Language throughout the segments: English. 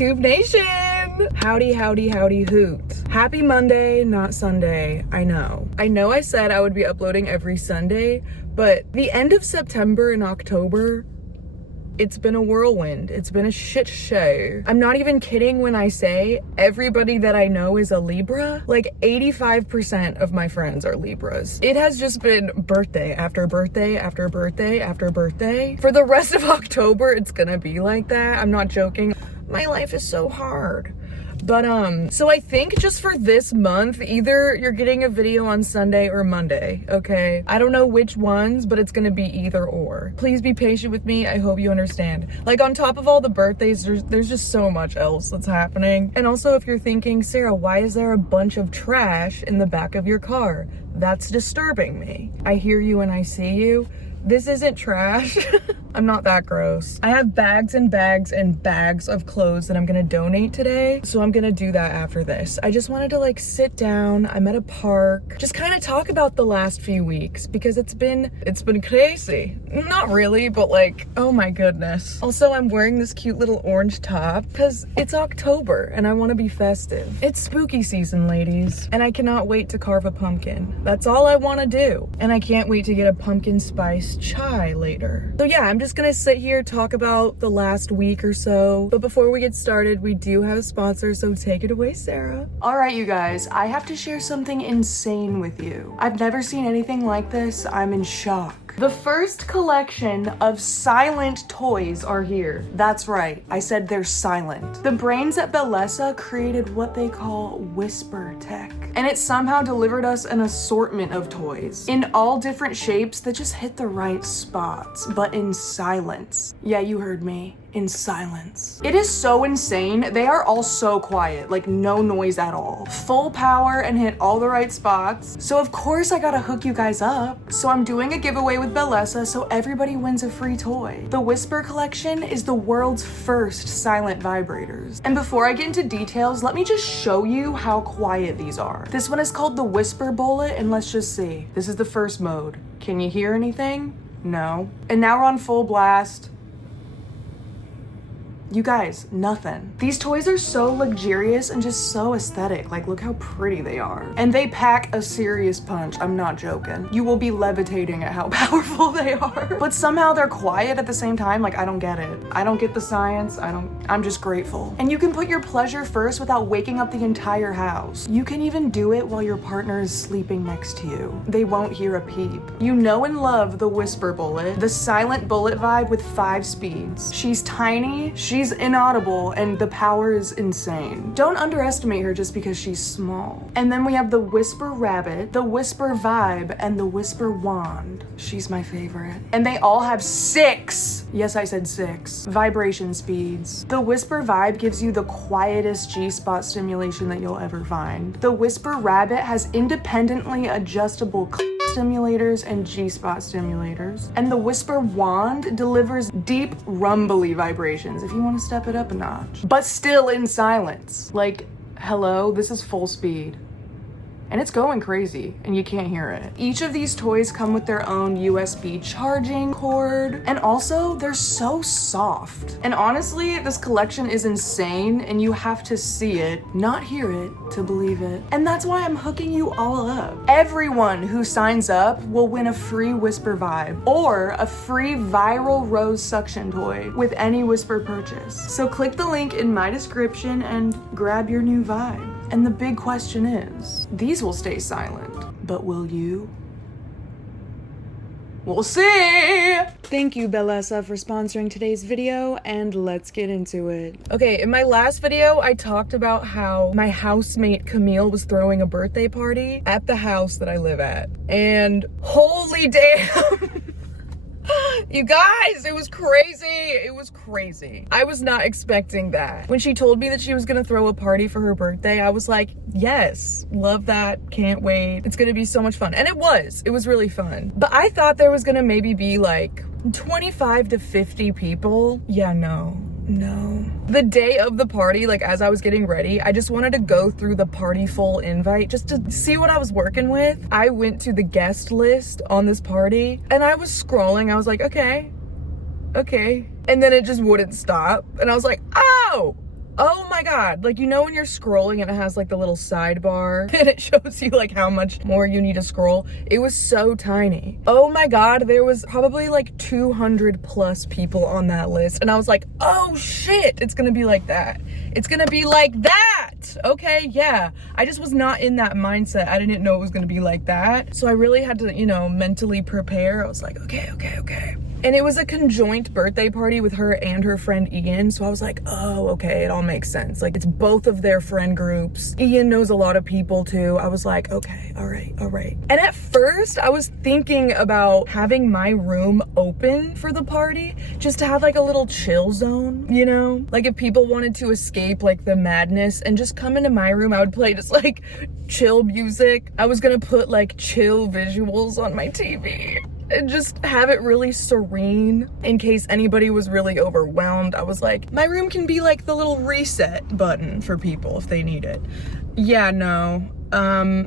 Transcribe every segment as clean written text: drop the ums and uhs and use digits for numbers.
YouTube Nation! Howdy, howdy, howdy hoot. Happy Monday, not Sunday, I know. I said I would be uploading every Sunday, but the end of September and October, it's been a whirlwind. It's been a shit show. I'm not even kidding when I say everybody that I know is a Libra. Like 85% of my friends are Libras. It has just been birthday after birthday after birthday after birthday. For the rest of October, it's gonna be like that. I'm not joking. My life is so hard. But so I think just for this month, either you're getting a video on Sunday or Monday, okay? I don't know which ones, but it's gonna be either or. Please be patient with me. I hope you understand. Like, on top of all the birthdays, there's just so much else that's happening. And also, if you're thinking, Sarah, why is there a bunch of trash in the back of your car? That's disturbing me. I hear you and I see you. This isn't trash. I'm not that gross. I have bags and bags and bags of clothes that I'm gonna donate today. So I'm gonna do that after this. I just wanted to like sit down. I'm at a park. Just kind of talk about the last few weeks because it's been crazy. Not really, but like, oh my goodness. Also, I'm wearing this cute little orange top because it's October and I want to be festive. It's spooky season, ladies. And I cannot wait to carve a pumpkin. That's all I want to do. And I can't wait to get a pumpkin spice chai later. So yeah, I'm just gonna sit here, talk about the last week or so. But before we get started, we do have a sponsor, so take it away, Sarah. All right, you guys, I have to share something insane with you. I've never seen anything like this. I'm in shock. The first collection of silent toys are here. That's right, I said they're silent. The brains at Bellesa created what they call whisper tech, and it somehow delivered us an assortment of toys in all different shapes that just hit the right spots, but in silence. Yeah, you heard me. In silence. It is so insane. They are all so quiet, like no noise at all. Full power and hit all the right spots. So of course I gotta hook you guys up. So I'm doing a giveaway with Bellesa so everybody wins a free toy. The Whisper collection is the world's first silent vibrators. And before I get into details, let me just show you how quiet these are. This one is called the Whisper Bullet, and let's just see. This is the first mode. Can you hear anything? No. And now we're on full blast. You guys, nothing. These toys are so luxurious and just so aesthetic. Like, look how pretty they are. And they pack a serious punch. I'm not joking. You will be levitating at how powerful they are. But somehow they're quiet at the same time. Like, I don't get it. I don't get the science. I'm just grateful. And you can put your pleasure first without waking up the entire house. You can even do it while your partner is sleeping next to you. They won't hear a peep. You know and love the Whisper Bullet, the silent bullet vibe with 5 speeds. She's tiny, she's inaudible, and the power is insane. Don't underestimate her just because she's small. And then we have the Whisper Rabbit, the Whisper Vibe, and the Whisper Wand. She's my favorite. And they all have 6, yes I said 6, vibration speeds. The Whisper Vibe gives you the quietest G-spot stimulation that you'll ever find. The Whisper Rabbit has independently adjustable stimulators and G-spot stimulators. And the Whisper Wand delivers deep, rumbly vibrations if you want to step it up a notch. But still in silence. Like, hello, this is full speed. And it's going crazy, and you can't hear it. Each of these toys come with their own USB charging cord, and also they're so soft. And honestly, this collection is insane, and you have to see it, not hear it, to believe it. And that's why I'm hooking you all up. Everyone who signs up will win a free Whisper Vibe, or a free viral rose suction toy with any Whisper purchase. So click the link in my description and grab your new vibe. And the big question is, these will stay silent, but will you? We'll see! Thank you, Bellesa, for sponsoring today's video, and let's get into it. Okay, in my last video, I talked about how my housemate Camille was throwing a birthday party at the house that I live at. And holy damn! You guys, it was crazy. It was crazy. I was not expecting that. When she told me that she was gonna throw a party for her birthday, I was like, yes, love that, can't wait. It's gonna be so much fun. And it was really fun. But I thought there was gonna maybe be like 25 to 50 people. Yeah, no. The day of the party, like as I was getting ready, I just wanted to go through the party full invite just to see what I was working with. I went to the guest list on this party and I was scrolling. I was like, okay. And then it just wouldn't stop. And I was like, oh, Oh my God. Like, you know when you're scrolling and it has like the little sidebar and it shows you like how much more you need to scroll? It was so tiny. Oh my God, there was probably like 200 plus people on that list. And I was like, oh shit, it's gonna be like that. It's gonna be like that. Okay, yeah. I just was not in that mindset. I didn't know it was gonna be like that. So I really had to, you know, mentally prepare. I was like, okay. And it was a conjoint birthday party with her and her friend Ian. So I was like, oh, okay, it all makes sense. Like, it's both of their friend groups. Ian knows a lot of people too. I was like, okay, all right. And at first I was thinking about having my room open for the party, just to have like a little chill zone, you know? Like if people wanted to escape like the madness and just come into my room, I would play just like chill music. I was gonna put like chill visuals on my TV. And just have it really serene in case anybody was really overwhelmed. I was like, my room can be like the little reset button for people if they need it. Yeah, no.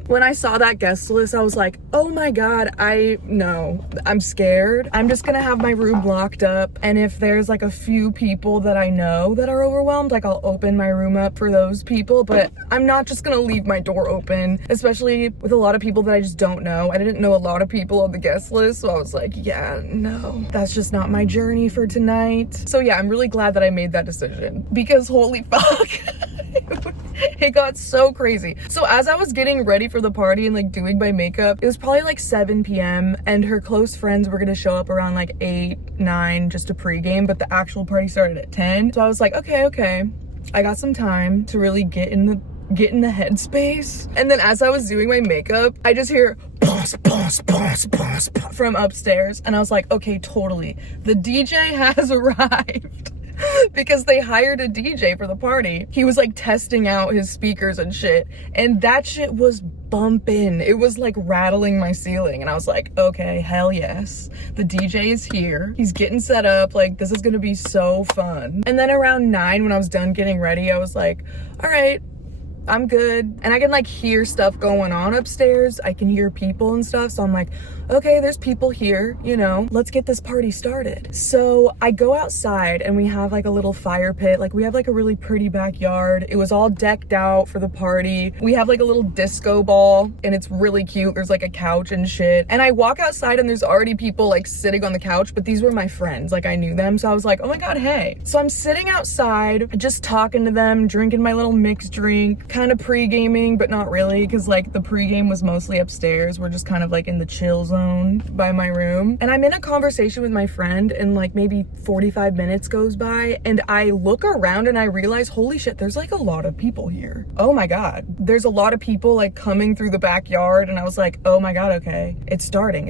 When I saw that guest list, I was like, oh my God, I'm scared. I'm just gonna have my room locked up. And if there's like a few people that I know that are overwhelmed, like I'll open my room up for those people, but I'm not just gonna leave my door open, especially with a lot of people that I just don't know. I didn't know a lot of people on the guest list, so I was like, yeah, no, that's just not my journey for tonight. So yeah, I'm really glad that I made that decision because holy fuck. It got so crazy. So as I was getting ready for the party and like doing my makeup, it was probably like 7 p.m. and her close friends were gonna show up around like 8, 9 just to pregame, but the actual party started at 10. So I was like, okay. I got some time to really get in the headspace. And then as I was doing my makeup, I just hear boss from upstairs. And I was like, okay, totally. The DJ has arrived. Because they hired a DJ for the party. He was like testing out his speakers and shit, and that shit was bumping. It was like rattling my ceiling, and I was like, okay, hell yes. The DJ is here. He's getting set up. Like, this is gonna be so fun. And then around 9, when I was done getting ready, I was like, all right, I'm good. And I can like hear stuff going on upstairs. I can hear people and stuff. So I'm like, okay, there's people here, you know, let's get this party started. So I go outside and we have like a little fire pit. Like we have like a really pretty backyard. It was all decked out for the party. We have like a little disco ball and it's really cute. There's like a couch and shit. And I walk outside and there's already people like sitting on the couch, but these were my friends. Like I knew them. So I was like, oh my God, hey. So I'm sitting outside, just talking to them, drinking my little mixed drink, kind of pre-gaming, but not really. Cause like the pre-game was mostly upstairs. We're just kind of like in the chill zone by my room, and I'm in a conversation with my friend and like maybe 45 minutes goes by and I look around and I realize, holy shit, there's like a lot of people here. Oh my God, there's a lot of people like coming through the backyard, and I was like, oh my God, okay, it's starting.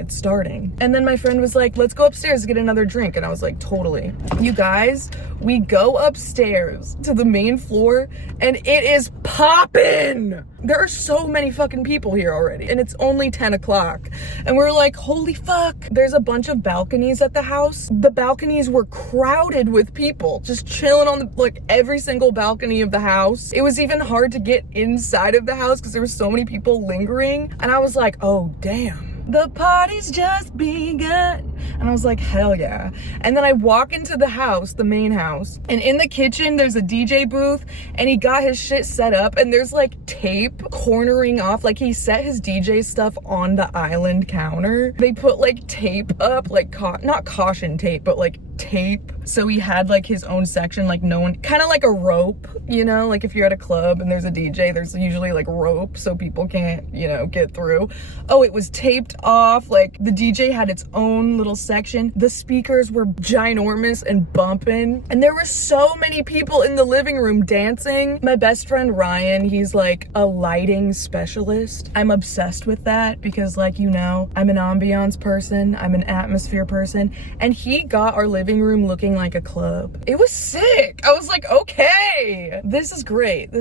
And then my friend was like, let's go upstairs to get another drink, and I was like, totally. You guys, we go upstairs to the main floor and it is poppin'. There are so many fucking people here already, and it's only 10 o'clock. And we're like, holy fuck. There's a bunch of balconies at the house. The balconies were crowded with people, just chilling on like every single balcony of the house. It was even hard to get inside of the house because there were so many people lingering. And I was like, oh, damn. The party's just begun. And I was like, hell yeah. And then I walk into the house, the main house, and in the kitchen there's a DJ booth, and he got his shit set up, and there's like tape cornering off. Like he set his DJ stuff on the island counter. They put like tape up, like not caution tape, but like tape, so he had like his own section, like no one, kind of like a rope, you know, like if you're at a club and there's a DJ, there's usually like rope so people can't, you know, get through. Oh, it was taped off. Like the DJ had its own little section. The speakers were ginormous and bumping, and there were so many people in the living room dancing. My best friend Ryan, he's like a lighting specialist. I'm obsessed with that because, like, you know, I'm an ambiance person, I'm an atmosphere person, and he got our living room looking like a club. It was sick. I was like, okay, this is great.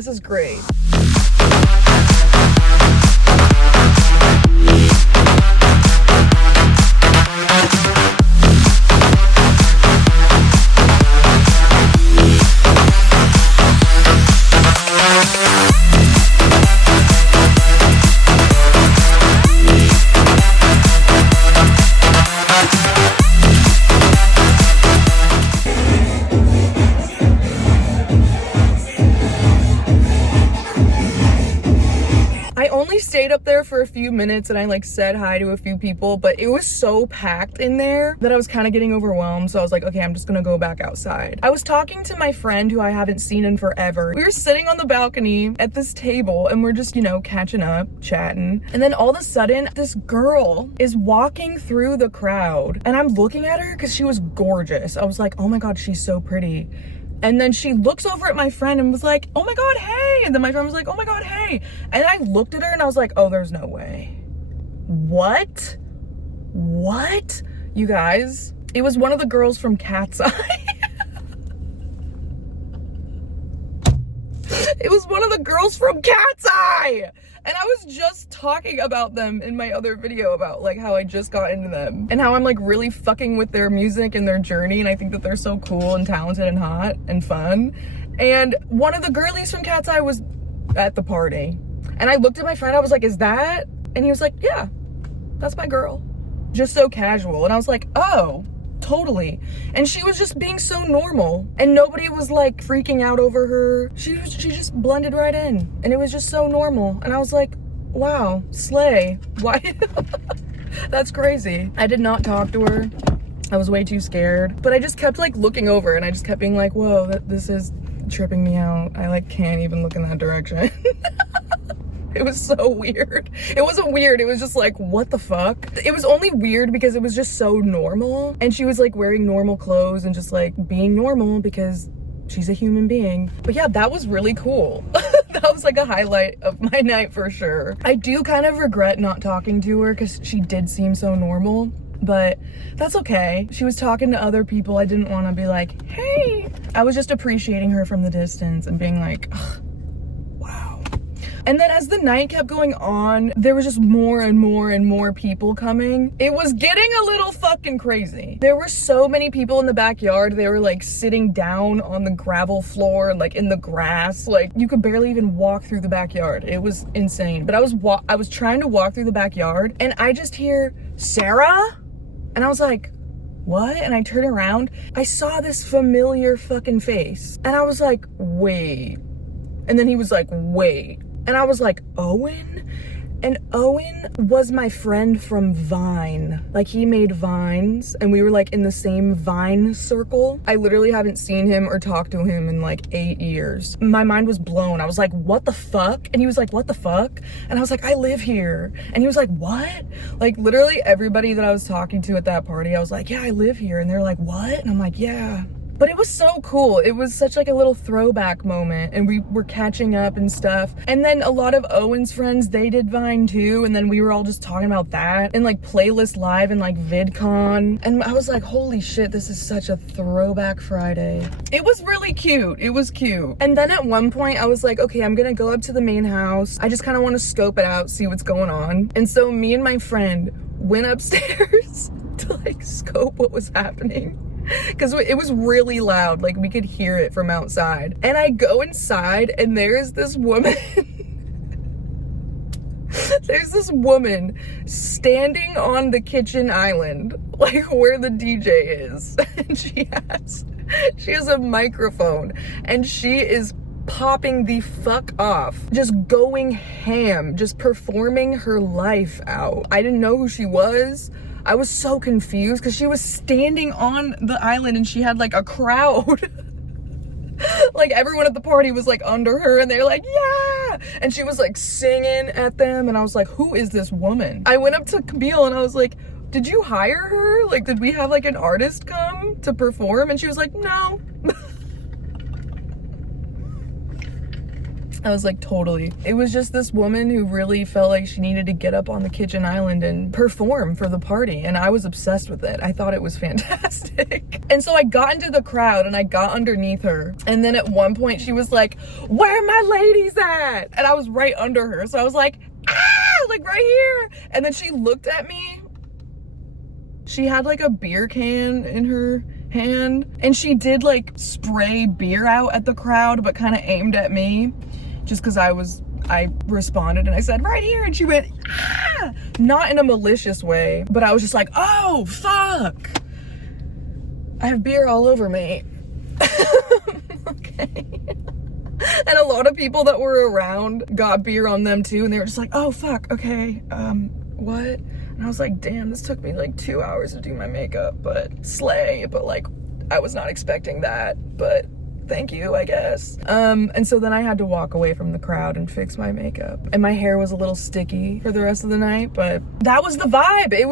stayed up there for a few minutes and I like said hi to a few people, but it was so packed in there that I was kind of getting overwhelmed. So I was like, okay, I'm just gonna go back outside. I was talking to my friend who I haven't seen in forever. We were sitting on the balcony at this table and we're just, you know, catching up, chatting. And then all of a sudden, this girl is walking through the crowd and I'm looking at her because she was gorgeous. I was like, oh my God, she's so pretty. And then she looks over at my friend and was like, oh my God, hey. And then my friend was like, oh my God, hey. And I looked at her and I was like, oh, there's no way. What? What? You guys, it was one of the girls from Cat's Eye. It was one of the girls from Cat's Eye. And I was just talking about them in my other video about like how I just got into them and how I'm like really fucking with their music and their journey. And I think that they're so cool and talented and hot and fun. And one of the girlies from Cat's Eye was at the party. And I looked at my friend, I was like, is that? And he was like, yeah, that's my girl. Just so casual. And I was like, oh, totally. And she was just being so normal and nobody was like freaking out over her. She just blended right in and it was just so normal. And I was like, wow, slay. Why? That's crazy. I did not talk to her. I was way too scared, but I just kept like looking over and I just kept being like, whoa, this is tripping me out. I like can't even look in that direction. It was so weird. It wasn't weird. It was just like, what the fuck? It was only weird because it was just so normal. And she was like wearing normal clothes and just like being normal because she's a human being. But yeah, that was really cool. That was like a highlight of my night for sure. I do kind of regret not talking to her because she did seem so normal. But that's okay. She was talking to other people. I didn't want to be like, hey. I was just appreciating her from the distance and being like, ugh, wow. And then as the night kept going on, there was just more and more and more people coming. It was getting a little fucking crazy. There were so many people in the backyard. They were like sitting down on the gravel floor, like in the grass. Like you could barely even walk through the backyard. It was insane. But I was trying to walk through the backyard and I just hear, Sarah? And I was like, what? And I turned around. I saw this familiar fucking face. And I was like, wait. And then he was like, wait. And I was like, Owen? And Owen was my friend from Vine. Like he made Vines and we were like in the same Vine circle. I literally haven't seen him or talked to him in like 8 years. My mind was blown. I was like, what the fuck? And he was like, what the fuck? And I was like, I live here. And he was like, what? Like literally everybody that I was talking to at that party, I was like, yeah, I live here. And they're like, what? And I'm like, yeah. But it was so cool. It was such like a little throwback moment and we were catching up and stuff. And then a lot of Owen's friends, they did Vine too. And then we were all just talking about that and like Playlist Live and like VidCon. And I was like, holy shit, this is such a throwback Friday. It was really cute. It was cute. And then at one point I was like, okay, I'm gonna go up to the main house. I just kind of want to scope it out, see what's going on. And so me and my friend went upstairs to like scope what was happening. Because it was really loud, like we could hear it from outside. And I go inside and there's this woman there's this woman standing on the kitchen island, like where the DJ is. And she has a microphone and she is popping the fuck off, just going ham, just performing her life out. I didn't know who she was. I was so confused because she was standing on the island and she had like a crowd. Like everyone at the party was like under her and they're like, yeah. And she was like singing at them. And I was like, who is this woman? I went up to Camille and I was like, did you hire her? Like, did we have like an artist come to perform? And she was like, no. I was like, totally. It was just this woman who really felt like she needed to get up on the kitchen island and perform for the party. And I was obsessed with it. I thought it was fantastic. And so I got into the crowd and I got underneath her. And then at one point she was like, where are my ladies at? And I was right under her. So I was like, ah, like right here. And then she looked at me. She had like a beer can in her hand and she did like spray beer out at the crowd, but kind of aimed at me. Just because I responded and I said, right here. And she went, ah! Not in a malicious way, but I was just like, oh, fuck. I have beer all over me. Okay. And a lot of people that were around got beer on them too, and they were just like, oh fuck, okay, what? And I was like, damn, this took me like 2 hours to do my makeup, but slay. But like, I was not expecting that, but thank you, I guess. And so then I had to walk away from the crowd and fix my makeup. And my hair was a little sticky for the rest of the night, but that was the vibe. It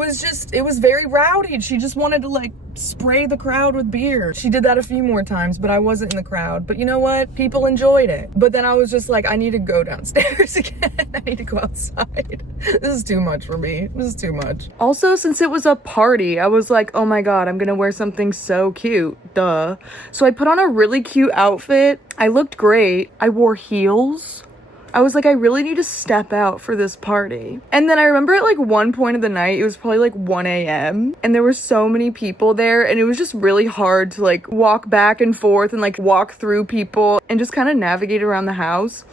was very rowdy. She just wanted to like spray the crowd with beer. She did that a few more times, but I wasn't in the crowd. But you know what? People enjoyed it. But then I was just like, I need to go downstairs again. I need to go outside. This is too much for me. This is too much. Also, since it was a party, I was like, oh my God, I'm gonna wear something so cute. Duh. So I put on a really cute outfit. I looked great. I wore heels. I was like, I really need to step out for this party. And then I remember at like one point of the night, it was probably like 1 a.m. and there were so many people there, and it was just really hard to like walk back and forth and like walk through people and just kind of navigate around the house.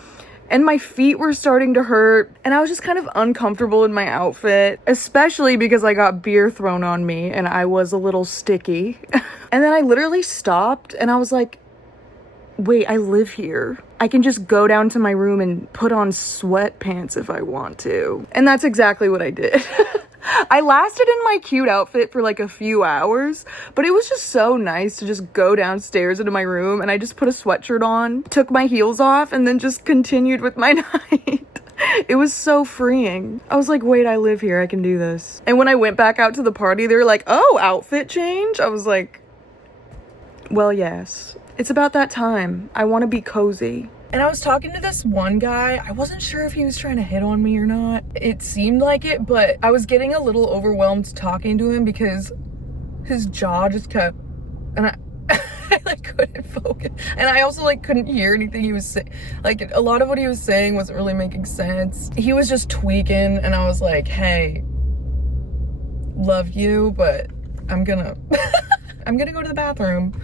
And my feet were starting to hurt, and I was just kind of uncomfortable in my outfit, especially because I got beer thrown on me and I was a little sticky. And then I literally stopped and I was like, wait, I live here. I can just go down to my room and put on sweatpants if I want to. And that's exactly what I did. I lasted in my cute outfit for like a few hours, but it was just so nice to just go downstairs into my room, and I just put a sweatshirt on, took my heels off, and then just continued with my night. It was so freeing. I was like, wait, I live here. I can do this. And when I went back out to the party, they were like, oh, outfit change? I was like, well, yes. It's about that time. I want to be cozy. And I was talking to this one guy. I wasn't sure if he was trying to hit on me or not. It seemed like it, but I was getting a little overwhelmed talking to him because his jaw just kept, and I like couldn't focus. And I also like couldn't hear anything he was saying. Like a lot of what he was saying wasn't really making sense. He was just tweaking, and I was like, hey, love you, but I'm gonna go to the bathroom.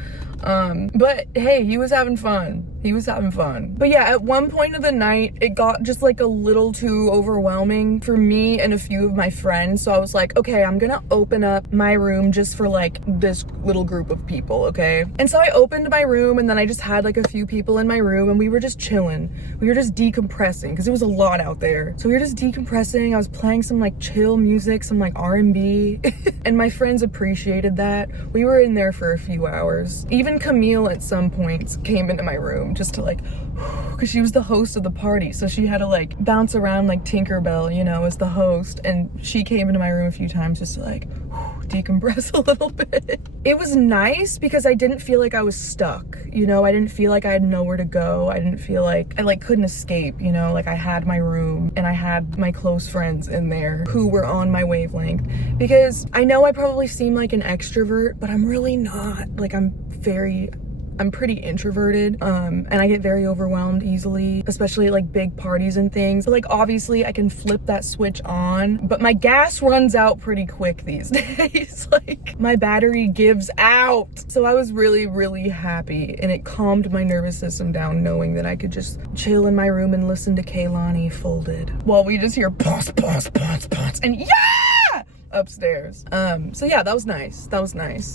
But hey, he was having fun. But yeah, at one point of the night, it got just like a little too overwhelming for me and a few of my friends. So I was like, okay, I'm gonna open up my room just for like this little group of people, okay? And so I opened my room, and then I just had like a few people in my room, and we were just chilling. We were just decompressing because it was a lot out there. So we were just decompressing. I was playing some like chill music, some like R&B, and my friends appreciated that. We were in there for a few hours. Even Camille at some points came into my room just to like, because she was the host of the party, so she had to like bounce around like Tinkerbell, you know, as the host, and she came into my room a few times just to like decompress a little bit. It was nice because I didn't feel like I was stuck, you know. I didn't feel like I had nowhere to go. I didn't feel like I like couldn't escape, you know. Like I had my room and I had my close friends in there who were on my wavelength, because I know I probably seem like an extrovert, but I'm really not. Like I'm pretty introverted, and I get very overwhelmed easily, especially at like big parties and things. But like obviously I can flip that switch on, but my gas runs out pretty quick these days. Like my battery gives out. So I was really, really happy, and it calmed my nervous system down knowing that I could just chill in my room and listen to Kaylani Folded while we just hear boss, and yeah! Upstairs. So yeah, that was nice.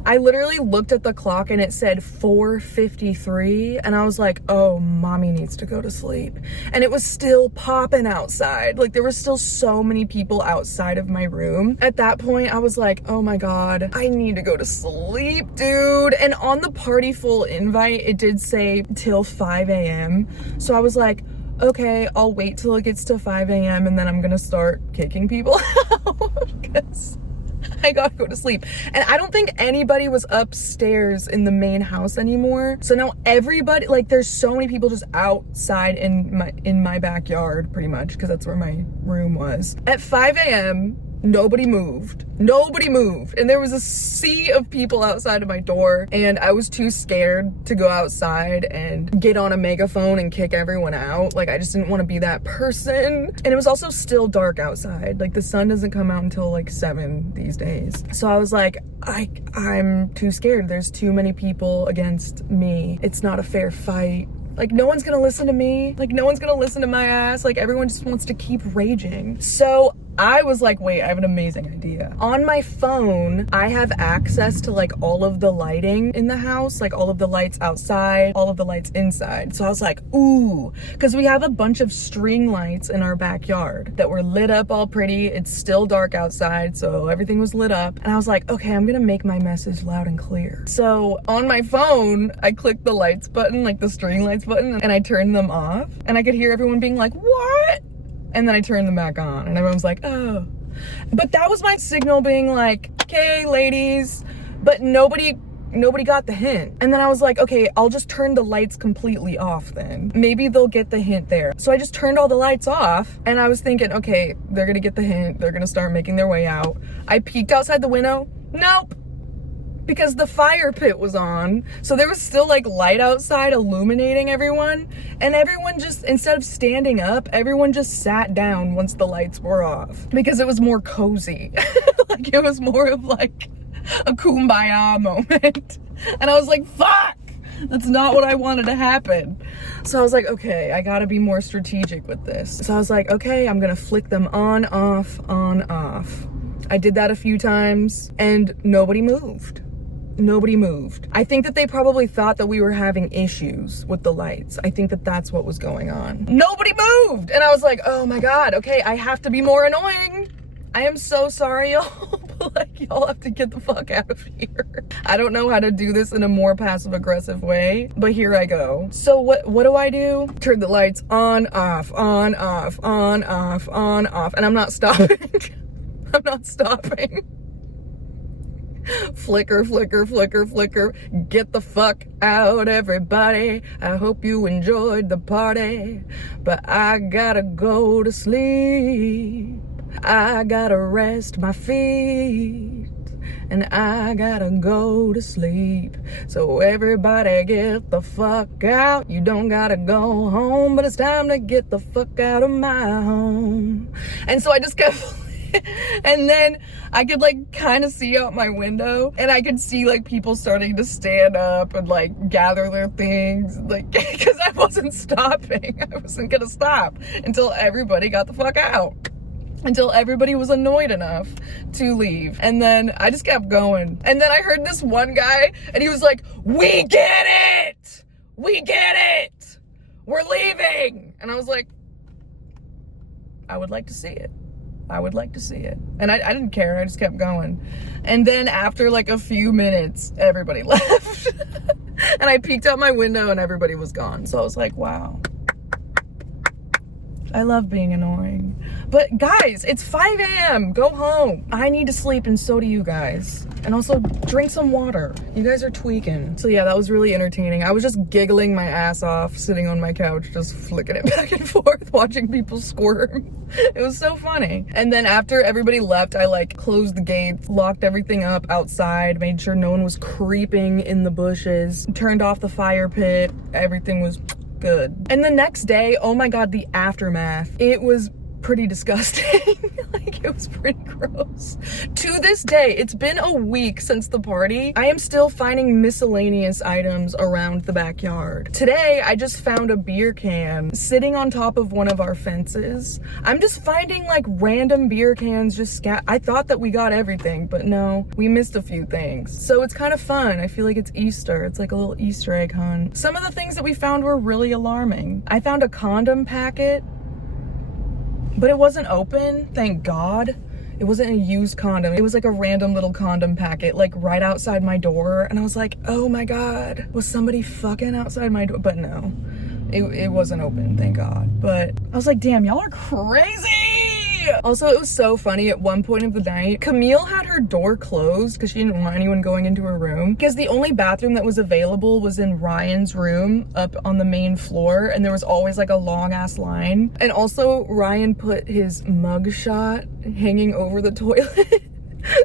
I literally looked at the clock and it said 4:53, and I was like, oh, mommy needs to go to sleep. And it was still popping outside. Like there were still so many people outside of my room. At that point, I was like, oh my God, I need to go to sleep, dude. And on the Party Full invite, it did say till 5 a.m. So I was like, okay, I'll wait till it gets to 5 a.m. and then I'm gonna start kicking people out because I gotta go to sleep. And I don't think anybody was upstairs in the main house anymore. So now everybody, like there's so many people just outside in my backyard pretty much, because that's where my room was. At 5 a.m., nobody moved, and there was a sea of people outside of my door, and I was too scared to go outside and get on a megaphone and kick everyone out. Like I just didn't want to be that person. And it was also still dark outside. Like the sun doesn't come out until like 7 these days. So I was like, I'm too scared. There's too many people against me. It's not a fair fight. Like no one's gonna listen to me. Like no one's gonna listen to my ass. Like everyone just wants to keep raging. So I was like, wait, I have an amazing idea. On my phone, I have access to like all of the lighting in the house, like all of the lights outside, all of the lights inside. So I was like, ooh, because we have a bunch of string lights in our backyard that were lit up all pretty. It's still dark outside, so everything was lit up. And I was like, okay, I'm gonna make my message loud and clear. So on my phone, I clicked the lights button, like the string lights button, and I turned them off. And I could hear everyone being like, what? And then I turned them back on and everyone was like, oh. But that was my signal being like, okay, ladies, but nobody got the hint. And then I was like, okay, I'll just turn the lights completely off then. Maybe they'll get the hint there. So I just turned all the lights off and I was thinking, okay, they're gonna get the hint. They're gonna start making their way out. I peeked outside the window. Nope. Because the fire pit was on. So there was still like light outside illuminating everyone. And everyone just, instead of standing up, everyone just sat down once the lights were off. Because it was more cozy. Like it was more of like a kumbaya moment. And I was like, fuck! That's not what I wanted to happen. So I was like, okay, I gotta be more strategic with this. So I was like, okay, I'm gonna flick them on, off, on, off. I did that a few times and nobody moved. Nobody moved. I think that they probably thought that we were having issues with the lights. I think that that's what was going on. Nobody moved! And I was like, oh my God, okay, I have to be more annoying. I am so sorry, y'all, but like, y'all have to get the fuck out of here. I don't know how to do this in a more passive-aggressive way, but here I go. So what do? Turn the lights on, off, on, off, on, off, on, off, and I'm not stopping. I'm not stopping. Flicker, flicker, flicker, flicker. Get the fuck out, everybody. I hope you enjoyed the party, but I gotta go to sleep. I gotta rest my feet, and I gotta go to sleep. So everybody get the fuck out. You don't gotta go home, but it's time to get the fuck out of my home. And so I just kept and then I could like kind of see out my window and I could see like people starting to stand up and like gather their things, like, because I wasn't stopping. I wasn't gonna stop until everybody got the fuck out, until everybody was annoyed enough to leave. And then I just kept going. And then I heard this one guy and he was like, we get it! We get it! We're leaving! And I was like, I would like to see it. I would like to see it. And I didn't care, I just kept going. And then after like a few minutes, everybody left. And I peeked out my window and everybody was gone. So I was like, wow. I love being annoying. But guys, it's 5 a.m. Go home. I need to sleep and so do you guys. And also drink some water. You guys are tweaking. So yeah, that was really entertaining. I was just giggling my ass off, sitting on my couch, just flicking it back and forth, watching people squirm. It was so funny. And then after everybody left, I like closed the gates, locked everything up outside, made sure no one was creeping in the bushes, turned off the fire pit. Everything was good. And the next day, oh my God, the aftermath. It was pretty disgusting. Like, it was pretty gross. To this day, it's been a week since the party. I am still finding miscellaneous items around the backyard. Today, I just found a beer can sitting on top of one of our fences. I'm just finding like random beer cans just I thought that we got everything, but no, we missed a few things. So it's kind of fun. I feel like it's Easter. It's like a little Easter egg hunt. Some of the things that we found were really alarming. I found a condom packet, but it wasn't open, thank God. It wasn't a used condom. It was like a random little condom packet, like right outside my door. And I was like, oh my God, was somebody fucking outside my door? But no, it wasn't open, thank God. But I was like, damn, y'all are crazy. Also, it was so funny. At one point of the night, Camille had her door closed because she didn't want anyone going into her room, because the only bathroom that was available was in Ryan's room up on the main floor, and there was always like a long ass line. And also Ryan put his mug shot hanging over the toilet.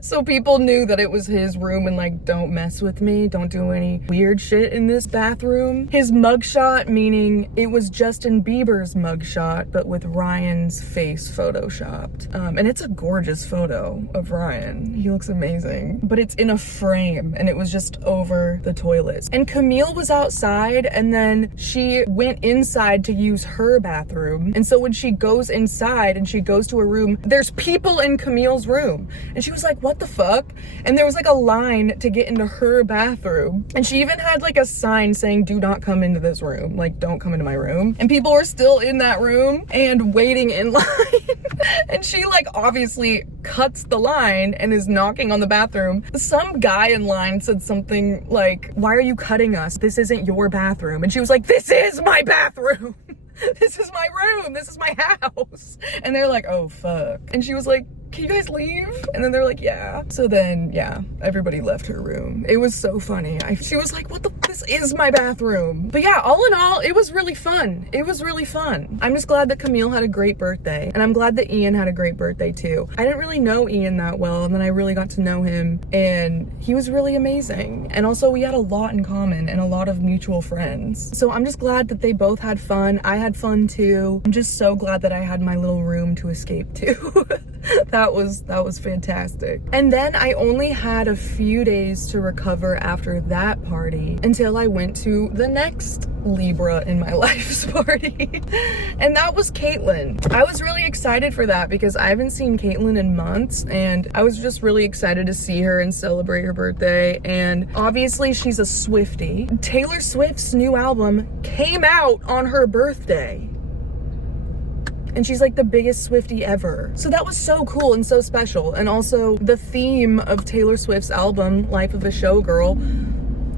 So people knew that it was his room and like, don't mess with me, don't do any weird shit in this bathroom. His mugshot, meaning it was Justin Bieber's mugshot, but with Ryan's face photoshopped. And it's a gorgeous photo of Ryan. He looks amazing, but it's in a frame and it was just over the toilets. And Camille was outside and then she went inside to use her bathroom. And so when she goes inside and she goes to a room, there's people in Camille's room. And she was like, what the fuck? And there was like a line to get into her bathroom. And she even had like a sign saying, do not come into this room. Like, don't come into my room. And people were still in that room and waiting in line. And she like obviously cuts the line and is knocking on the bathroom. Some guy in line said something like, why are you cutting us? This isn't your bathroom. And she was like, this is my bathroom. This is my room. This is my house. And they're like, oh fuck. And she was like, can you guys leave? And then they're like, yeah. So then, yeah, everybody left her room. It was so funny. She was like, this is my bathroom. But yeah, all in all, it was really fun. It was really fun. I'm just glad that Camille had a great birthday. And I'm glad that Ian had a great birthday too. I didn't really know Ian that well, and then I really got to know him, and he was really amazing. And also we had a lot in common and a lot of mutual friends. So I'm just glad that they both had fun. I had fun too. I'm just so glad that I had my little room to escape to. That was fantastic. And then I only had a few days to recover after that party until I went to the next Libra in my life's party. And that was Caitlin. I was really excited for that because I haven't seen Caitlin in months, and I was just really excited to see her and celebrate her birthday. And obviously she's a Swiftie. Taylor Swift's new album came out on her birthday. And she's like the biggest Swiftie ever. So that was so cool and so special. And also the theme of Taylor Swift's album, Life of a Showgirl,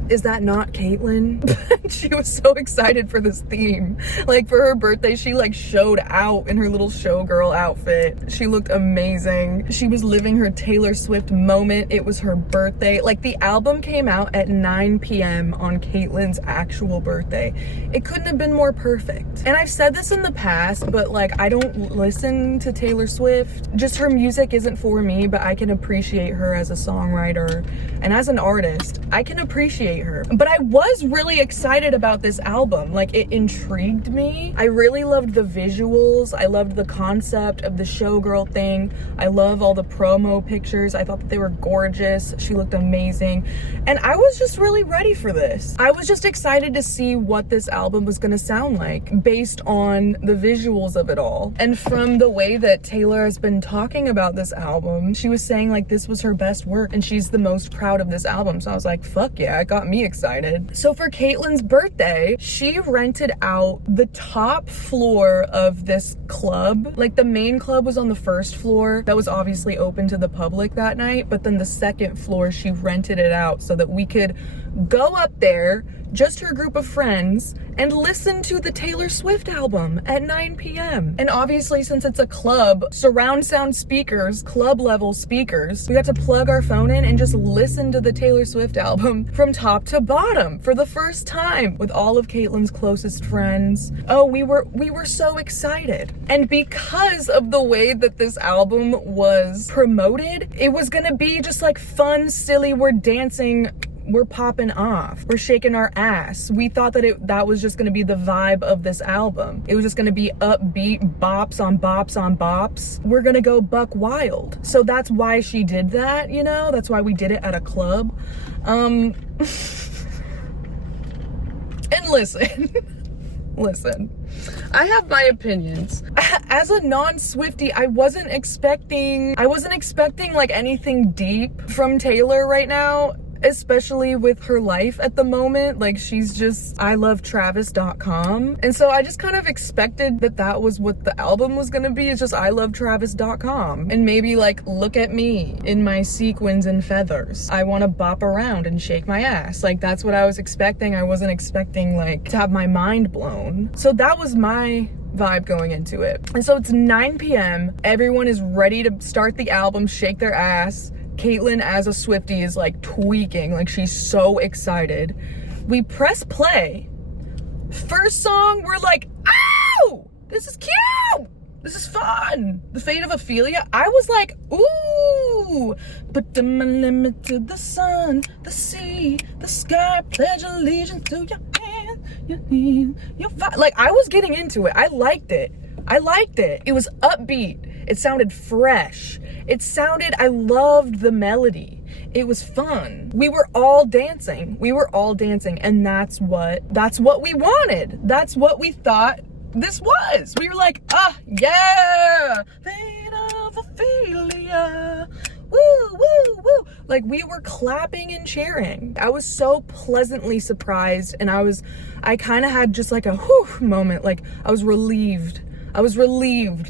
is that not Caitlin? She was so excited for this theme. Like for her birthday, she like showed out in her little showgirl outfit. She looked amazing. She was living her Taylor Swift moment. It was her birthday. Like the album came out at 9 p.m. on Caitlin's actual birthday. It couldn't have been more perfect. And I've said this in the past, but like I don't listen to Taylor Swift. Just her music isn't for me, but I can appreciate her as a songwriter and as an artist. I can appreciate her. But I was really excited about this album. Like it intrigued me. I really loved the visuals. I loved the concept of the showgirl thing. I love all the promo pictures. I thought that they were gorgeous. She looked amazing. And I was just really ready for this. I was just excited to see what this album was gonna sound like based on the visuals of it all. And from the way that Taylor has been talking about this album, she was saying like this was her best work and she's the most proud of this album. So I was like, fuck yeah, it got me excited. So for Caitlin's birthday, she rented out the top floor of this club. Like the main club was on the first floor. That was obviously open to the public that night, but then the second floor, she rented it out so that we could go up there, just her group of friends, and listen to the Taylor Swift album at 9 p.m. And obviously, since it's a club, surround sound speakers, club level speakers, we got to plug our phone in and just listen to the Taylor Swift album from top to bottom for the first time with all of Caitlin's closest friends. Oh, we were so excited. And because of the way that this album was promoted, it was gonna be just like fun, silly, we're dancing, we're popping off, we're shaking our ass. We thought that that was just gonna be the vibe of this album. It was just gonna be upbeat bops on bops on bops. We're gonna go buck wild. So that's why she did that, you know? That's why we did it at a club. And listen, listen, I have my opinions. As a non-Swiftie, I wasn't expecting like anything deep from Taylor right now, especially with her life at the moment. Like she's just ilovetravis.com, and so I just kind of expected that was what the album was gonna be. It's just ilovetravis.com, and maybe like look at me in my sequins and feathers, I want to bop around and shake my ass. Like that's what I was expecting. I wasn't expecting like to have my mind blown. So that was my vibe going into it. And so it's 9 p.m. everyone is ready to start the album, shake their ass. Caitlin as a Swiftie is like tweaking, like she's so excited. We press play. First song, we're like, ow, this is cute, this is fun. The Fate of Ophelia, I was like, ooh, Ooh, put them a limit to the sun, the sea, the sky, pledge allegiance to your hand, your hand, your fire. Like, I was getting into it. I liked it. It was upbeat. It sounded fresh. I loved the melody. It was fun. We were all dancing. And that's what we wanted. That's what we thought this was. We were like, yeah, fate of Ophelia. Woo, woo, woo. Like, we were clapping and cheering. I was so pleasantly surprised, and I kind of had just like a whew moment. Like, I was relieved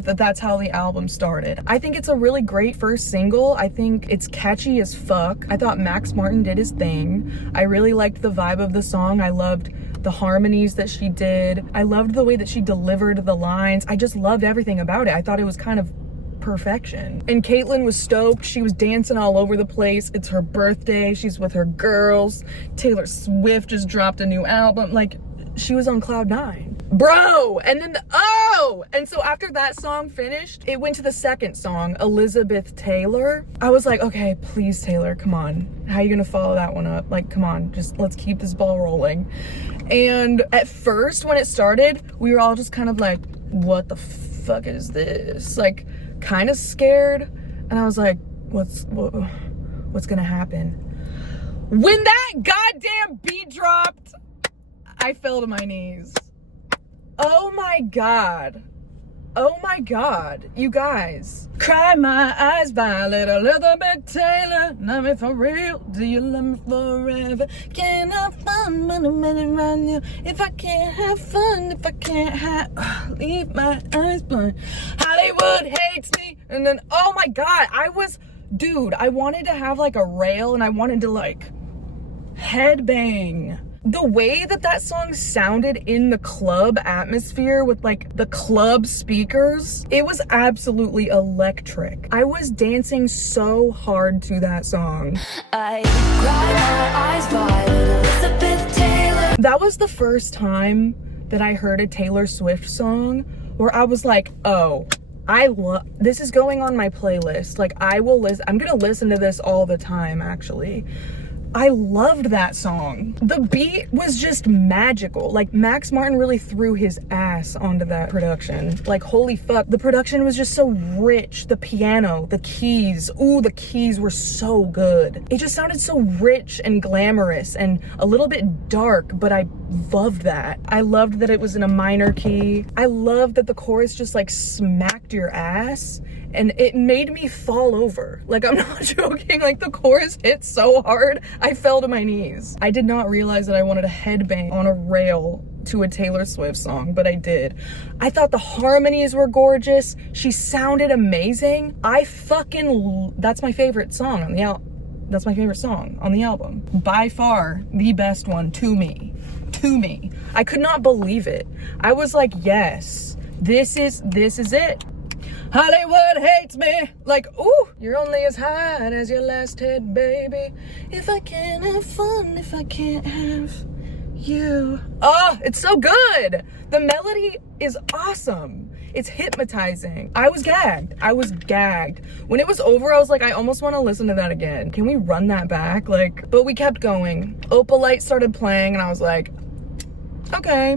that that's how the album started. I think it's a really great first single. I think it's catchy as fuck. I thought Max Martin did his thing. I really liked the vibe of the song. I loved the harmonies that she did. I loved the way that she delivered the lines. I just loved everything about it. I thought it was kind of perfection. And Caitlyn was stoked. She was dancing all over the place. It's her birthday. She's with her girls. Taylor Swift just dropped a new album. Like, she was on cloud nine. Bro! And then and so after that song finished, it went to the second song, Elizabeth Taylor. I was like, okay, please, Taylor, come on. How are you gonna follow that one up? Like, come on, just let's keep this ball rolling. And at first, when it started, we were all just kind of like, what the fuck is this? Like, kind of scared. And I was like, what's gonna happen? When that goddamn beat dropped, I fell to my knees. Oh my god, you guys. Cry my eyes, Violet, Elizabeth Taylor. Love me for real, do you love me forever? Can I find money if I can't have fun, if I can't leave my eyes blind? Hollywood hates me. And then, oh my god, I wanted to have like a rail, and I wanted to like headbang. The way that song sounded in the club atmosphere with like the club speakers, it was absolutely electric. I was dancing so hard to that song. I cried my eyes by Elizabeth Taylor. That was the first time that I heard a Taylor Swift song where I was like, oh, this is going on my playlist. Like, I'm gonna listen to this all the time, actually. I loved that song. The beat was just magical. Like, Max Martin really threw his ass onto that production. Like, holy fuck. The production was just so rich. The piano, the keys. Ooh, the keys were so good. It just sounded so rich and glamorous and a little bit dark, but I loved that. I loved that it was in a minor key. I loved that the chorus just like smacked your ass. And it made me fall over. Like, I'm not joking. Like, the chorus hit so hard, I fell to my knees. I did not realize that I wanted to headbang on a rail to a Taylor Swift song, but I did. I thought the harmonies were gorgeous. She sounded amazing. That's my favorite song on the album. That's my favorite song on the album. By far, the best one to me. I could not believe it. I was like, yes, this is it. Hollywood hates me. Like, ooh, you're only as hot as your last hit, baby. If I can't have fun, if I can't have you. Oh, it's so good. The melody is awesome. It's hypnotizing. I was gagged. When it was over, I was like, I almost want to listen to that again. Can we run that back? Like, but we kept going. Opalite started playing, and I was like, okay,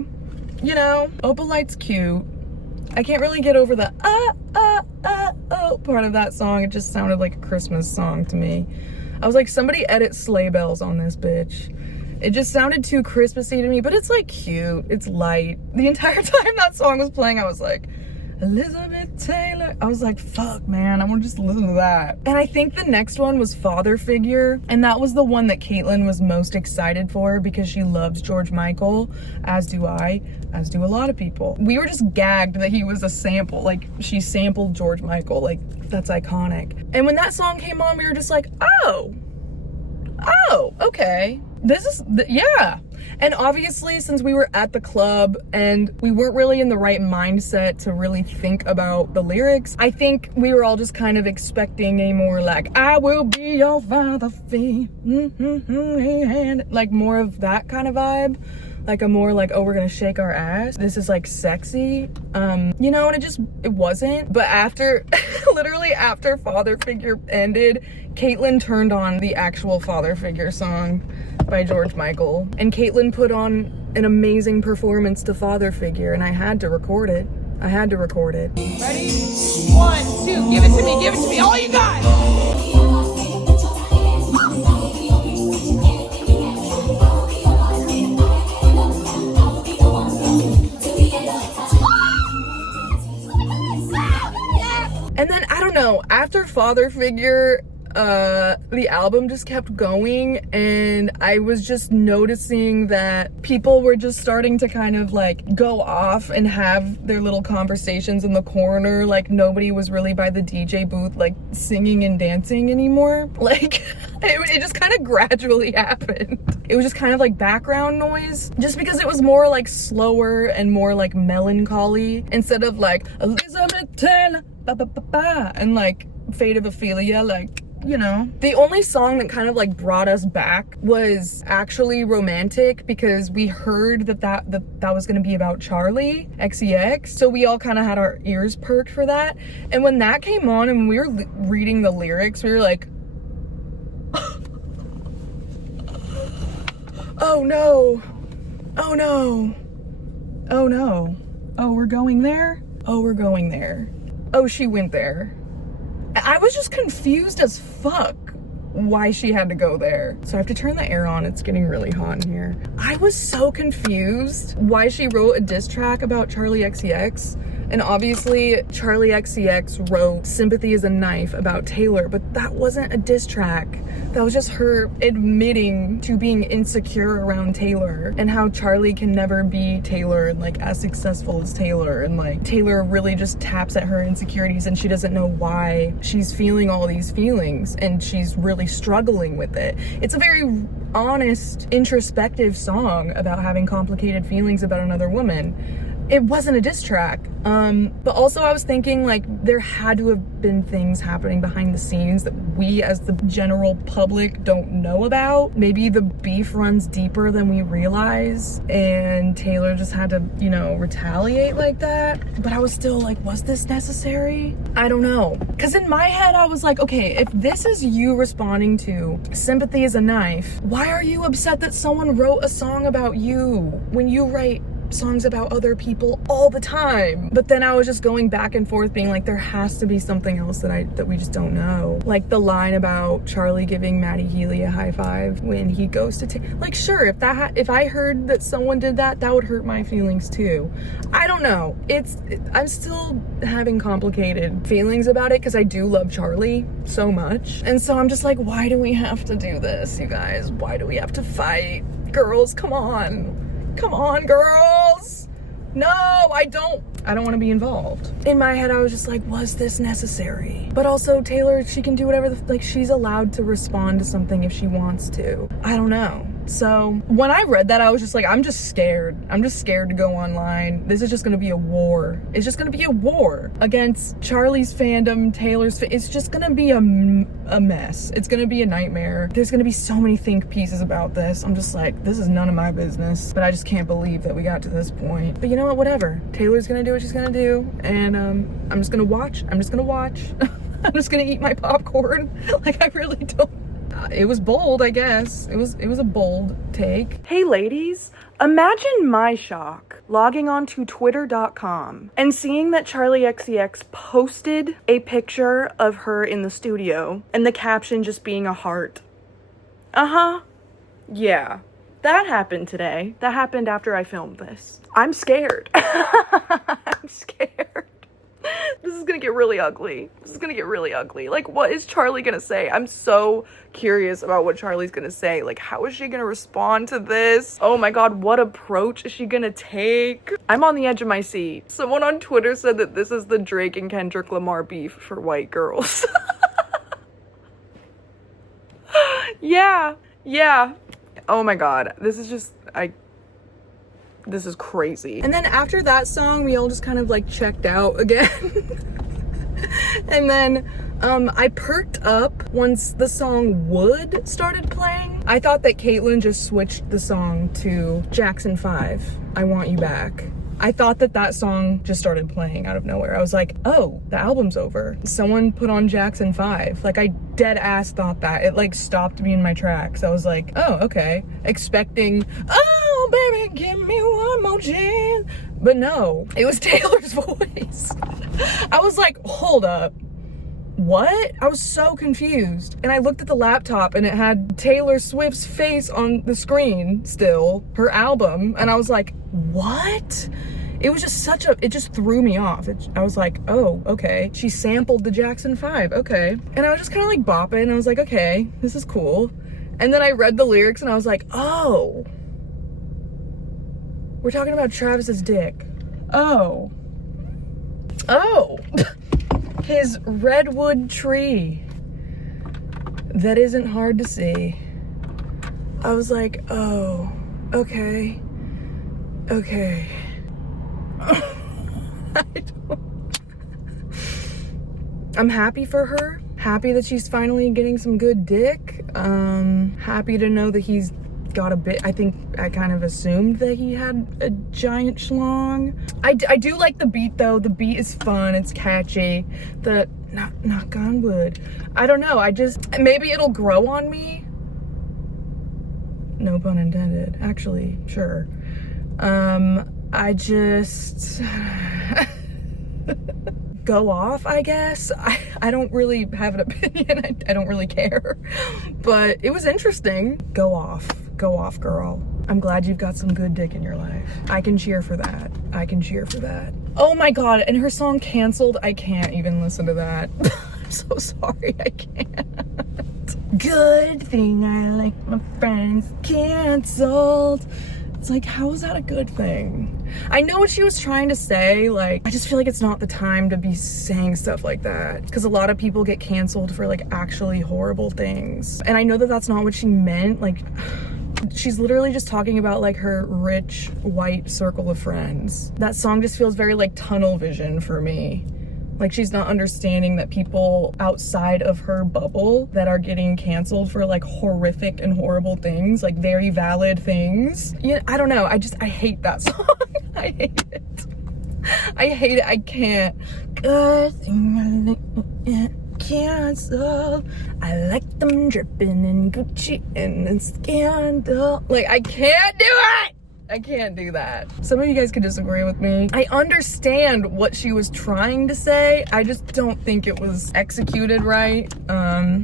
you know, Opalite's cute. I can't really get over the part of that song. It just sounded like a Christmas song to me. I was like, somebody edit sleigh bells on this bitch. It just sounded too Christmassy to me, but it's like cute. It's light. The entire time that song was playing, I was like, Elizabeth Taylor. I was like, fuck, man, I want to just listen to that. And I think the next one was Father Figure, and that was the one that Caitlyn was most excited for because she loves George Michael, as do I, as do a lot of people. We were just gagged that he was a sample. Like, she sampled George Michael. Like, that's iconic. And when that song came on, we were just like, oh, okay. Yeah. And obviously, since we were at the club and we weren't really in the right mindset to really think about the lyrics, I think we were all just kind of expecting a more like, I will be your father fee, like more of that kind of vibe. like a more like, oh, we're gonna shake our ass, this is like sexy, you know, and it wasn't. But after literally after Father Figure ended, Caitlyn turned on the actual Father Figure song by George Michael, and Caitlyn put on an amazing performance to Father Figure, and I had to record it. Ready? 1, 2, give it to me, all you got! And then, I don't know, after Father Figure, the album just kept going, and I was just noticing that people were just starting to kind of like go off and have their little conversations in the corner. Like nobody was really by the DJ booth like singing and dancing anymore. Like it just kind of gradually happened. It was just kind of like background noise, just because it was more like slower and more like melancholy instead of like Elizabeth ba ba ba ba and like Fate of Ophelia, like, you know. The only song that kind of like brought us back was actually Romantic, because we heard that was going to be about Charlie XCX, so we all kind of had our ears perked for that. And when that came on and we were reading the lyrics, we were like, oh no, oh no, oh no, oh we're going there, oh we're going there, oh she went there. I was just confused as fuck why she had to go there. So I have to turn the air on, it's getting really hot in here. I was so confused why she wrote a diss track about Charlie XCX. And obviously Charlie XCX wrote Sympathy is a Knife about Taylor, but that wasn't a diss track. That was just her admitting to being insecure around Taylor and how Charlie can never be Taylor and like as successful as Taylor, and like Taylor really just taps at her insecurities and she doesn't know why she's feeling all these feelings and she's really struggling with it. It's a very honest, introspective song about having complicated feelings about another woman. It wasn't a diss track. But also I was thinking like there had to have been things happening behind the scenes that we as the general public don't know about. Maybe the beef runs deeper than we realize and Taylor just had to, you know, retaliate like that. But I was still like, was this necessary? I don't know. Because in my head I was like, okay, if this is you responding to Sympathy is a Knife, why are you upset that someone wrote a song about you when you write songs about other people all the time? But then I was just going back and forth being like, there has to be something else that we just don't know. Like the line about Charlie giving Maddie Healy a high five when he goes to like, sure, if I heard that someone did that would hurt my feelings too. I don't know. I'm still having complicated feelings about it because I do love Charlie so much. And so I'm just like, why do we have to do this, you guys? Why do we have to fight? Girls, come on. Come on, girls. No, I don't want to be involved. In my head, I was just like, was this necessary? But also Taylor, she can do whatever, like she's allowed to respond to something if she wants to. I don't know. So when I read that, I was just like, I'm just scared. I'm just scared to go online. This is just going to be a war. It's just going to be a war against Charlie's fandom, Taylor's it's just going to be a mess. It's going to be a nightmare. There's going to be so many think pieces about this. I'm just like, this is none of my business. But I just can't believe that we got to this point. But you know what? Whatever. Taylor's going to do what she's going to do. And I'm just going to watch. I'm just going to watch. I'm just going to eat my popcorn. Like, I really don't. It was bold, I guess. It was a bold take. Hey ladies, imagine my shock logging on to twitter.com and seeing that Charlie XCX posted a picture of her in the studio and the caption just being a heart. Yeah, that happened today. That happened after I filmed this. I'm scared. I'm scared. This is gonna get really ugly. This is gonna get really ugly. Like, what is Charlie gonna say? I'm so curious about what Charlie's gonna say. Like, how is she gonna respond to this? Oh my god, what approach is she gonna take? I'm on the edge of my seat. Someone on Twitter said that this is the Drake and Kendrick Lamar beef for white girls. Yeah. Oh my god, this is just, this is crazy. And then after that song, we all just kind of like checked out again. And then I perked up once the song Would started playing. I thought that Caitlyn just switched the song to Jackson 5, I Want You Back. I thought that that song just started playing out of nowhere. I was like, oh, the album's over. Someone put on Jackson 5. Like, I dead ass thought that. It like stopped me in my tracks. I was like, oh, okay. Expecting, oh, baby, give me one more chance. But no, it was Taylor's voice. I was like, hold up. What? I was so confused. And I looked at the laptop and it had Taylor Swift's face on the screen still, her album. And I was like, what? It was just it just threw me off. I was like, oh, okay. She sampled the Jackson 5, okay. And I was just kind of like bopping. I was like, okay, this is cool. And then I read the lyrics and I was like, oh. We're talking about Travis's dick. Oh. Oh. His redwood tree that isn't hard to see. I was like, oh, okay. Okay. I'm happy for her. Happy that she's finally getting some good dick. Happy to know that he's got a bit. I think I kind of assumed that he had a giant schlong. I do like the beat though. The beat is fun. It's catchy. The knock on wood. I don't know. Maybe it'll grow on me. No pun intended. Actually, sure. I just go off, I guess. I don't really have an opinion. I don't really care. But it was interesting. Go off. Go off, girl. I'm glad you've got some good dick in your life. I can cheer for that. I can cheer for that. Oh my God, and her song Canceled, I can't even listen to that. I'm so sorry, I can't. Good thing I like my friends canceled. It's like, how is that a good thing? I know what she was trying to say. Like, I just feel like it's not the time to be saying stuff like that. Because a lot of people get canceled for like actually horrible things. And I know that that's not what she meant. Like, she's literally just talking about like her rich white circle of friends. That song just feels very like tunnel vision for me. Like, she's not understanding that people outside of her bubble that are getting canceled for like horrific and horrible things, like very valid things. Yeah, I don't know. I hate that song. I hate it. I hate it. I can't. Good thing I like canceled. I like them dripping in Gucci and scandal. Like, I can't do it. I can't do that. Some of you guys could disagree with me. I understand what she was trying to say. I just don't think it was executed right.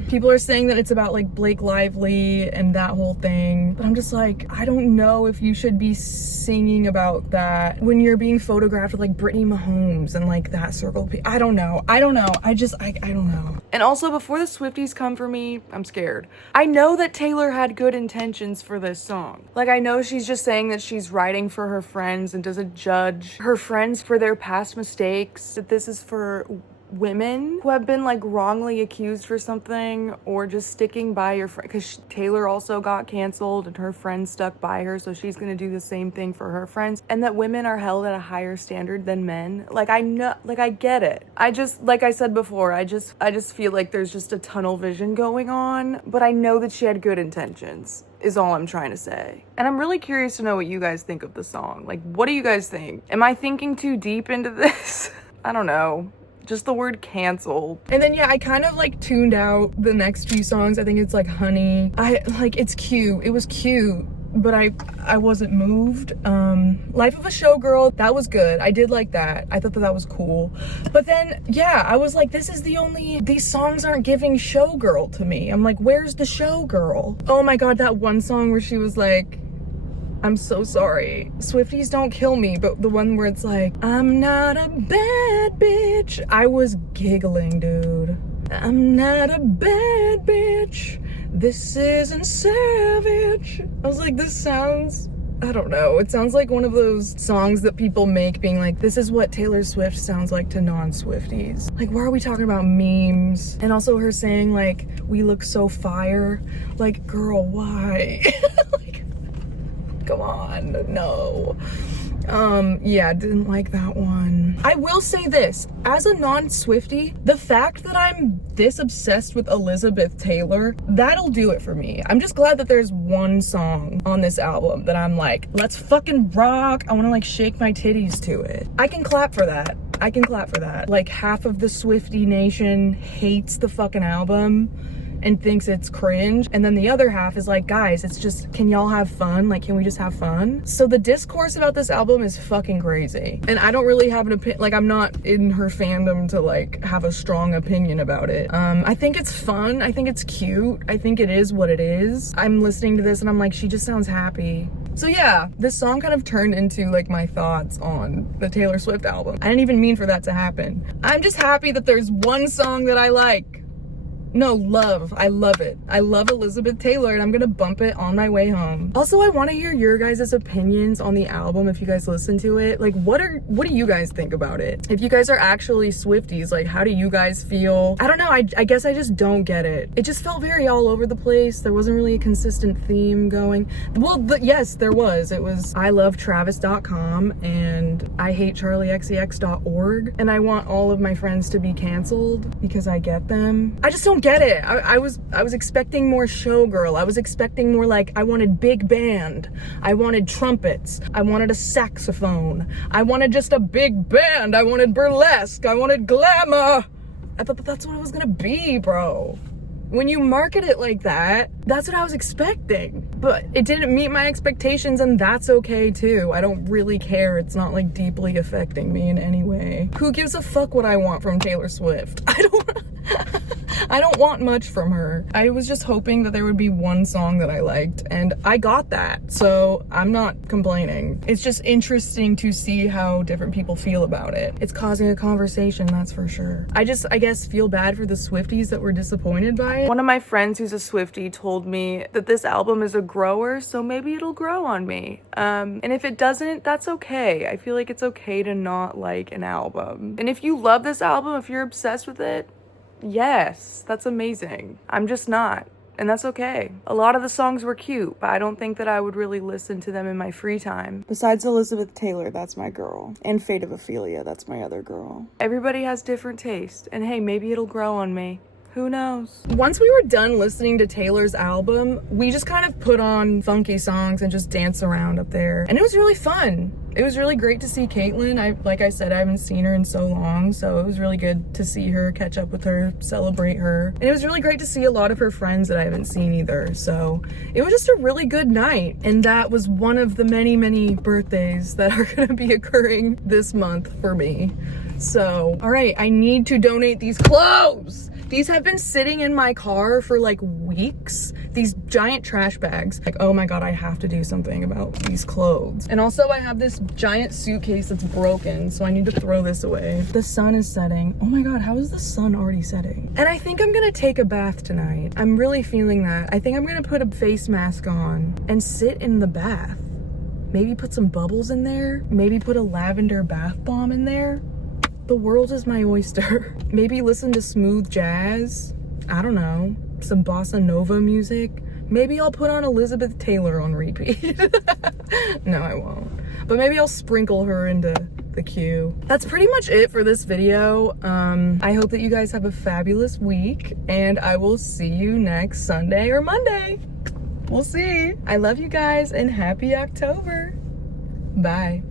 People are saying that it's about like Blake Lively and that whole thing. But I'm just like, I don't know if you should be singing about that when you're being photographed with like Brittany Mahomes and like that circle of people. I don't know. I don't know. I don't know. And also, before the Swifties come for me, I'm scared. I know that Taylor had good intentions for this song. Like, I know she's just saying that she's writing for her friends and doesn't judge her friends for their past mistakes, that this is for women who have been like wrongly accused for something, or just sticking by your friend, because Taylor also got canceled and her friends stuck by her, so she's gonna do the same thing for her friends, and that women are held at a higher standard than men. Like, I know, like, I get it. I just, like I said before, I just feel like there's just a tunnel vision going on, but I know that she had good intentions, is all I'm trying to say. And I'm really curious to know what you guys think of the song. Like, what do you guys think? Am I thinking too deep into this? I don't know. Just the word canceled. And then, yeah, I kind of like tuned out the next few songs. I think it's like Honey. It's cute. It was cute, but I wasn't moved. Life of a Showgirl, that was good. I did like that. I thought that was cool. But then, yeah, I was like, these songs aren't giving Showgirl to me. I'm like, where's the Showgirl? Oh my God, that one song where she was like, I'm so sorry, Swifties don't kill me, but the one where it's like, I'm not a bad bitch. I was giggling, dude. I'm not a bad bitch. This isn't savage. I was like, this sounds, I don't know. It sounds like one of those songs that people make being like, this is what Taylor Swift sounds like to non-Swifties. Like, why are we talking about memes? And also her saying like, we look so fire. Like, girl, why? Like, come on, no. Yeah, didn't like that one. I will say this, as a non-Swiftie, the fact that I'm this obsessed with Elizabeth Taylor, that'll do it for me. I'm just glad that there's one song on this album that I'm like, let's fucking rock. I wanna like shake my titties to it. I can clap for that. I can clap for that. Like half of the Swiftie nation hates the fucking album and thinks it's cringe, and then the other half is like, guys, it's just, can y'all have fun? Like, can we just have fun? So the discourse about this album is fucking crazy, and I don't really have an opinion. Like, I'm not in her fandom to like have a strong opinion about it. I think it's fun, I think it's cute, I think it is what it is. I'm listening to this and I'm like, she just sounds happy. So yeah, this song kind of turned into like my thoughts on the Taylor Swift album. I didn't even mean for that to happen. I'm just happy that there's one song that I like. No, love. I love it. I love Elizabeth Taylor, and I'm gonna bump it on my way home. Also, I want to hear your guys' opinions on the album if you guys listen to it. Like, what do you guys think about it? If you guys are actually Swifties, like, how do you guys feel? I don't know. I guess I just don't get it. It just felt very all over the place. There wasn't really a consistent theme going. Well, yes, there was. It was I love Travis.com and I hate CharlieXCX.org, and I want all of my friends to be canceled because I get them. I just don't get it. I was expecting more showgirl. I was expecting more like, I wanted big band. I wanted trumpets. I wanted a saxophone. I wanted just a big band. I wanted burlesque. I wanted glamour. I thought that's what it was gonna be, bro. When you market it like that, that's what I was expecting. But it didn't meet my expectations, and that's okay too. I don't really care. It's not like deeply affecting me in any way. Who gives a fuck what I want from Taylor Swift? I don't want much from her. I was just hoping that there would be one song that I liked, and I got that, so I'm not complaining. It's just interesting to see how different people feel about it. It's causing a conversation, that's for sure. I guess feel bad for the Swifties that were disappointed by it. One of my friends who's a Swiftie told me that this album is a grower, so maybe it'll grow on me. And if it doesn't, that's okay. I feel like it's okay to not like an album. And if you love this album, if you're obsessed with it, yes, that's amazing. I'm just not, and that's okay. A lot of the songs were cute, but I don't think that I would really listen to them in my free time. Besides Elizabeth Taylor, that's my girl. And Fate of Ophelia, that's my other girl. Everybody has different taste, and hey, maybe it'll grow on me. Who knows? Once we were done listening to Taylor's album, we just kind of put on funky songs and just dance around up there. And it was really fun. It was really great to see Caitlyn. Like I said, I haven't seen her in so long, so it was really good to see her, catch up with her, celebrate her. And it was really great to see a lot of her friends that I haven't seen either. So it was just a really good night. And that was one of the many, many birthdays that are gonna be occurring this month for me. So, all right, I need to donate these clothes. These have been sitting in my car for like weeks. These giant trash bags. Like, oh my God, I have to do something about these clothes. And also I have this giant suitcase that's broken, so I need to throw this away. The sun is setting. Oh my God, how is the sun already setting? And I think I'm gonna take a bath tonight. I'm really feeling that. I think I'm gonna put a face mask on and sit in the bath. Maybe put some bubbles in there. Maybe put a lavender bath bomb in there. The world is my oyster. Maybe listen to smooth jazz. I don't know, some bossa nova music. Maybe I'll put on Elizabeth Taylor on repeat. No, I won't. But maybe I'll sprinkle her into the queue. That's pretty much it for this video. I hope that you guys have a fabulous week, and I will see you next Sunday or Monday. We'll see. I love you guys, and happy October. Bye.